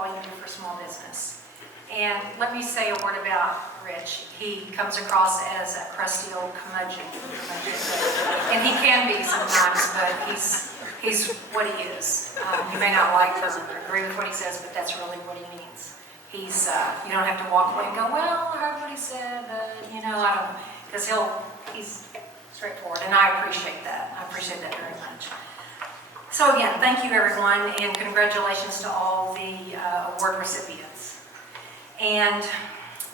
all you do for small business. And let me say a word about Rich. He comes across as a crusty old curmudgeon. And he can be sometimes, but he's what he is. You may not like or agree with what he says, but that's really what he means. He's, you don't have to walk away and go, well, I heard what he said, but, you know, I don't, because he's straightforward, and I appreciate that. I appreciate that very much. So again, thank you everyone, and congratulations to all the award recipients. And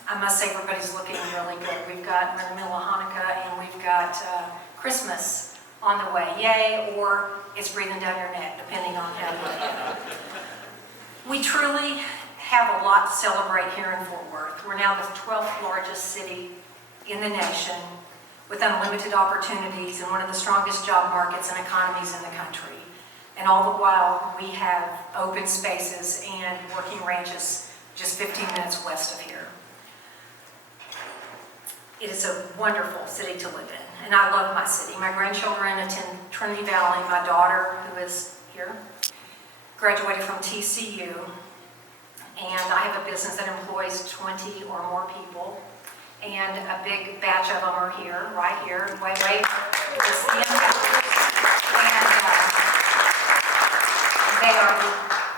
I must say everybody's looking really good. We've got, we're in the middle of Hanukkah, and we've got Christmas on the way. Yay, or it's breathing down your neck, depending on how you look at it. We truly have a lot to celebrate here in Fort Worth. We're now the 12th largest city in the nation with unlimited opportunities and one of the strongest job markets and economies in the country. And all the while, we have open spaces and working ranches just 15 minutes west of here. It is a wonderful city to live in, and I love my city. My grandchildren attend Trinity Valley. My daughter, who is here, graduated from TCU, and I have a business that employs 20 or more people, and a big batch of them are here, right here, wait, it's the M-Pak. And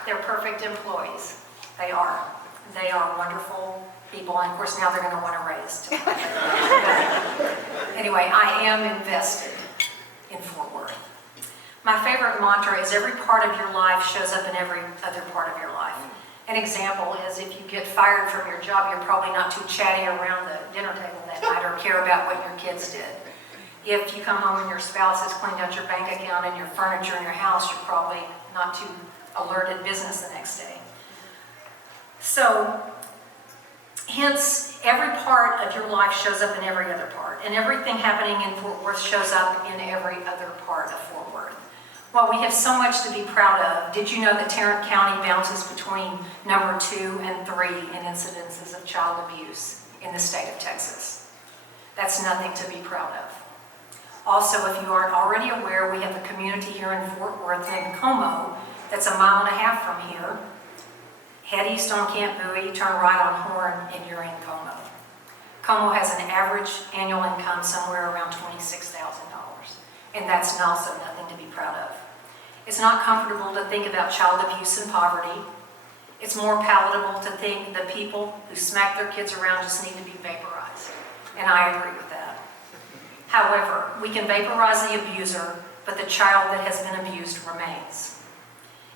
they're perfect employees. They are wonderful people, and of course now they're going to want to raise too. Anyway, I am invested in Fort Worth. My favorite mantra is every part of your life shows up in every other part of your life. An example is if you get fired from your job, you're probably not too chatty around the dinner table that night or care about what your kids did. If you come home and your spouse has cleaned out your bank account and your furniture in your house, you're probably not too alert at business the next day. So, hence, every part of your life shows up in every other part, and everything happening in Fort Worth shows up in every other part of Fort Worth. While we have so much to be proud of, did you know that Tarrant County bounces between number 2 and 3 in incidences of child abuse in the state of Texas? That's nothing to be proud of. Also, if you aren't already aware, we have a community here in Fort Worth named Como that's a mile and a half from here. Head east on Camp Bowie, turn right on Horn, and you're in Como. Como has an average annual income somewhere around $26,000, and that's also nothing to be proud of. It's not comfortable to think about child abuse and poverty. It's more palatable to think the people who smack their kids around just need to be vaporized, and I agree with that. However, we can vaporize the abuser, but the child that has been abused remains.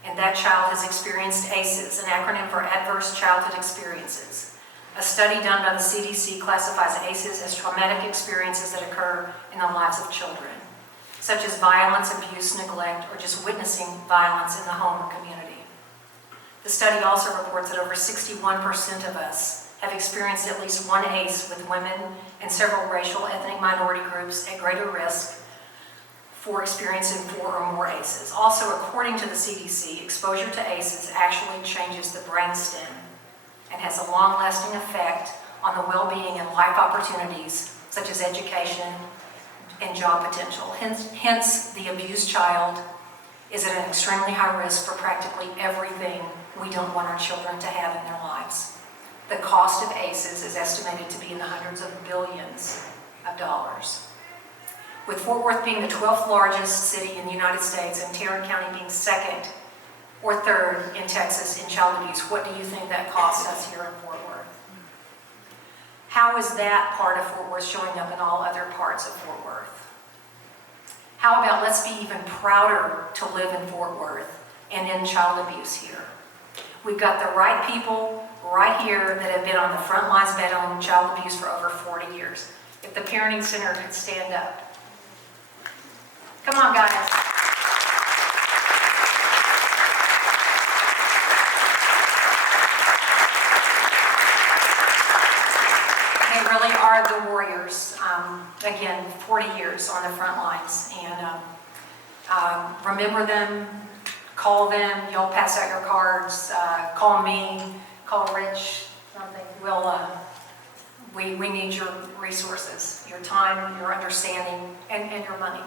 And that child has experienced ACEs, an acronym for Adverse Childhood Experiences. A study done by the CDC classifies ACEs as traumatic experiences that occur in the lives of children, such as violence, abuse, neglect, or just witnessing violence in the home or community. The study also reports that over 61% of us have experienced at least one ACE, with women and several racial ethnic minority groups at greater risk for experiencing 4 or more ACEs. Also, according to the CDC, exposure to ACEs actually changes the brainstem and has a long-lasting effect on the well-being and life opportunities, such as education and job potential. Hence, the abused child is at an extremely high risk for practically everything we don't want our children to have in their lives. The cost of ACEs is estimated to be in the hundreds of billions of dollars. With Fort Worth being the 12th largest city in the United States and Tarrant County being 2nd or 3rd in Texas in child abuse, what do you think that costs us here in Fort Worth? How is that part of Fort Worth showing up in all other parts of Fort Worth? How about let's be even prouder to live in Fort Worth and end child abuse here? We've got the right people right here that have been on the front lines battling child abuse for over 40 years. If the Parenting Center could stand up. Come on, guys. They really are the warriors. Again, 40 years on the front lines. And remember them, call them, y'all pass out your cards, call me, call Rich, something. We need your resources, your time, your understanding, and your money.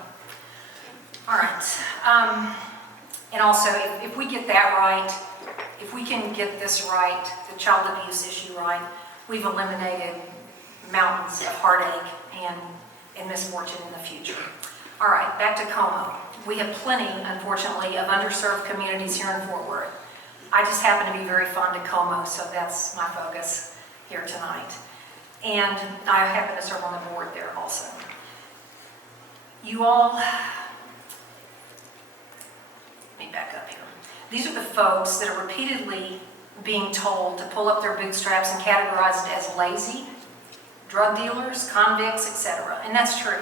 All right. And also, if we get that right, If we can get this right, the child abuse issue right, we've eliminated mountains of heartache and misfortune in the future. All right, back to Como. We have plenty, unfortunately, of underserved communities here in Fort Worth. I just happen to be very fond of Como, so that's my focus here tonight. And I happen to serve on the board there also. You all, let me back up here. These are the folks that are repeatedly being told to pull up their bootstraps and categorized as lazy, drug dealers, convicts, etc. And that's true.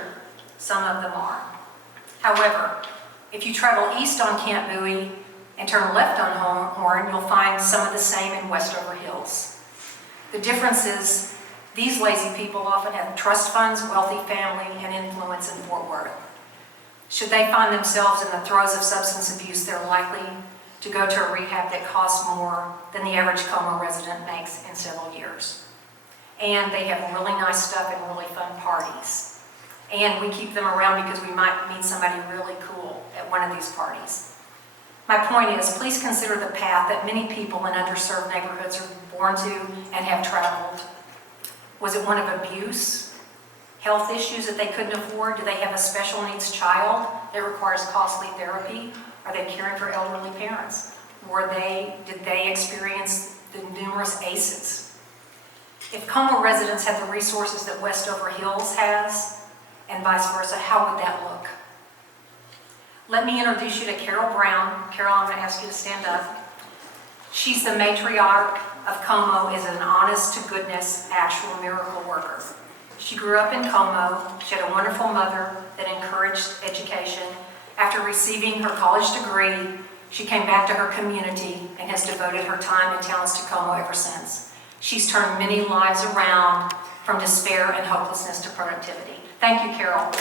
Some of them are. However, if you travel east on Camp Bowie and turn left on Horn, you'll find some of the same in Westover Hills. The difference is these lazy people often have trust funds, wealthy family, and influence in Fort Worth. Should they find themselves in the throes of substance abuse, they're likely to go to a rehab that costs more than the average Como resident makes in several years. And they have really nice stuff and really fun parties. And we keep them around because we might meet somebody really cool at one of these parties. My point is, please consider the path that many people in underserved neighborhoods are born to and have traveled. Was it one of abuse, health issues that they couldn't afford? Do they have a special needs child that requires costly therapy? Are they caring for elderly parents? Did they experience the numerous ACEs? If Como residents had the resources that Westover Hills has, and vice versa, how would that look? Let me introduce you to Carol Brown. Carol, I'm going to ask you to stand up. She's the matriarch of Como, is an honest-to-goodness, actual miracle worker. She grew up in Como. She had a wonderful mother that encouraged education. After receiving her college degree, she came back to her community and has devoted her time and talents to Como ever since. She's turned many lives around from despair and hopelessness to productivity. Thank you, Carol.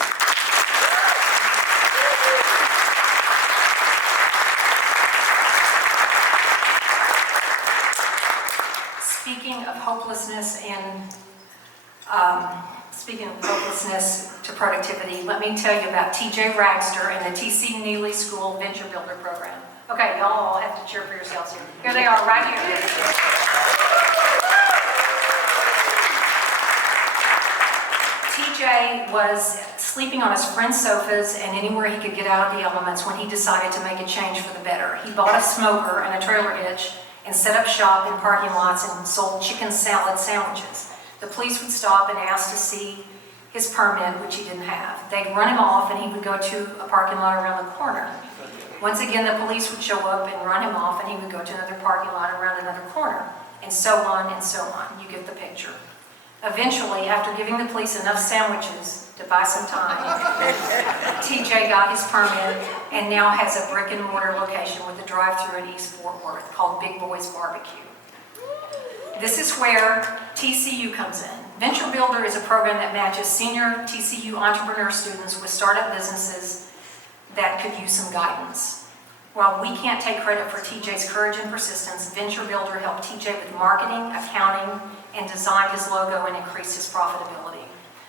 Speaking of hopelessness to productivity, let me tell you about TJ Ragster and the TC Neely School Venture Builder Program. Okay, y'all all have to cheer for yourselves here. Here they are, right here. TJ was sleeping on his friend's sofas and anywhere he could get out of the elements when he decided to make a change for the better. He bought a smoker and a trailer hitch and set up shop in parking lots and sold chicken salad sandwiches. The police would stop and ask to see his permit, which he didn't have. They'd run him off and he would go to a parking lot around the corner. Once again, the police would show up and run him off and he would go to another parking lot around another corner, and so on and so on. You get the picture. Eventually, after giving the police enough sandwiches to buy some time, TJ got his permit and now has a brick and mortar location with a drive-thru in East Fort Worth called Big Boys Barbecue. This is where TCU comes in. Venture Builder is a program that matches senior TCU entrepreneur students with startup businesses that could use some guidance. While we can't take credit for TJ's courage and persistence, Venture Builder helped TJ with marketing, accounting, and designed his logo and increased his profitability.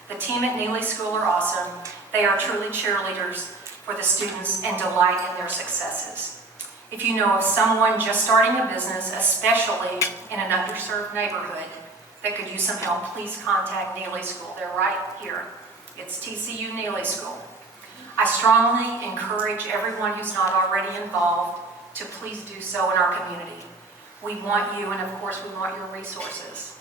The team at Neely School are awesome. They are truly cheerleaders for the students and delight in their successes. If you know of someone just starting a business, especially in an underserved neighborhood, that could use some help, please contact Neely School. They're right here. It's TCU Neely School. I strongly encourage everyone who's not already involved to please do so in our community. We want you, and of course we want your resources.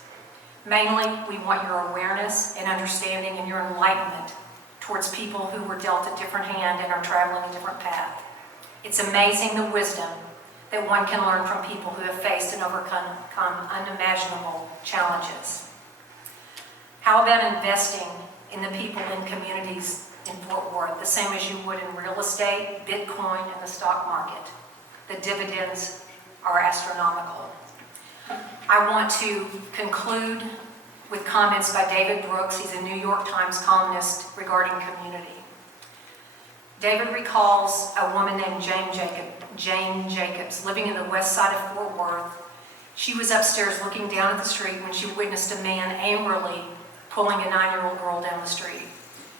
Mainly, we want your awareness and understanding and your enlightenment towards people who were dealt a different hand and are traveling a different path. It's amazing the wisdom that one can learn from people who have faced and overcome unimaginable challenges. How about investing in the people in communities in Fort Worth, the same as you would in real estate, Bitcoin, and the stock market? The dividends are astronomical. I want to conclude with comments by David Brooks. He's a New York Times columnist regarding community. David recalls a woman named Jane Jacobs, living in the west side of Fort Worth. She was upstairs looking down at the street when she witnessed a man angrily pulling a 9-year-old girl down the street.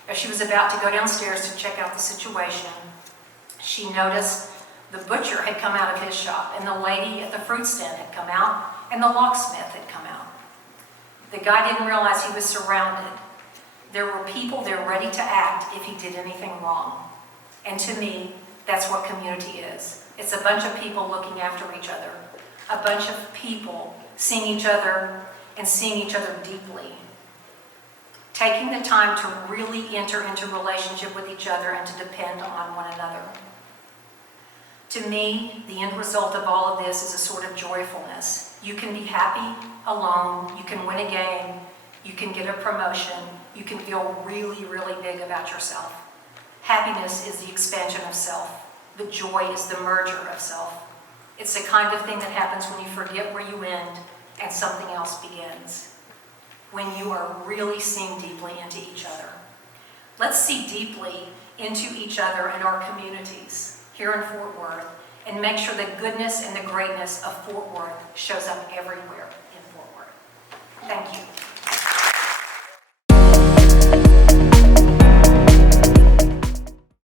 As she was about to go downstairs to check out the situation, she noticed The butcher had come out of his shop, and the lady at the fruit stand had come out, and the locksmith had come out. The guy didn't realize he was surrounded. There were people there ready to act if he did anything wrong. And to me, that's what community is. It's a bunch of people looking after each other, a bunch of people seeing each other and seeing each other deeply, taking the time to really enter into relationship with each other and to depend on one another. To me, the end result of all of this is a sort of joyfulness. You can be happy alone, you can win a game, you can get a promotion, you can feel really, really big about yourself. Happiness is the expansion of self. The joy is the merger of self. It's the kind of thing that happens when you forget where you end and something else begins. When you are really seeing deeply into each other. Let's see deeply into each other and our communities here in Fort Worth and make sure the goodness and the greatness of Fort Worth shows up everywhere in Fort Worth. Thank you.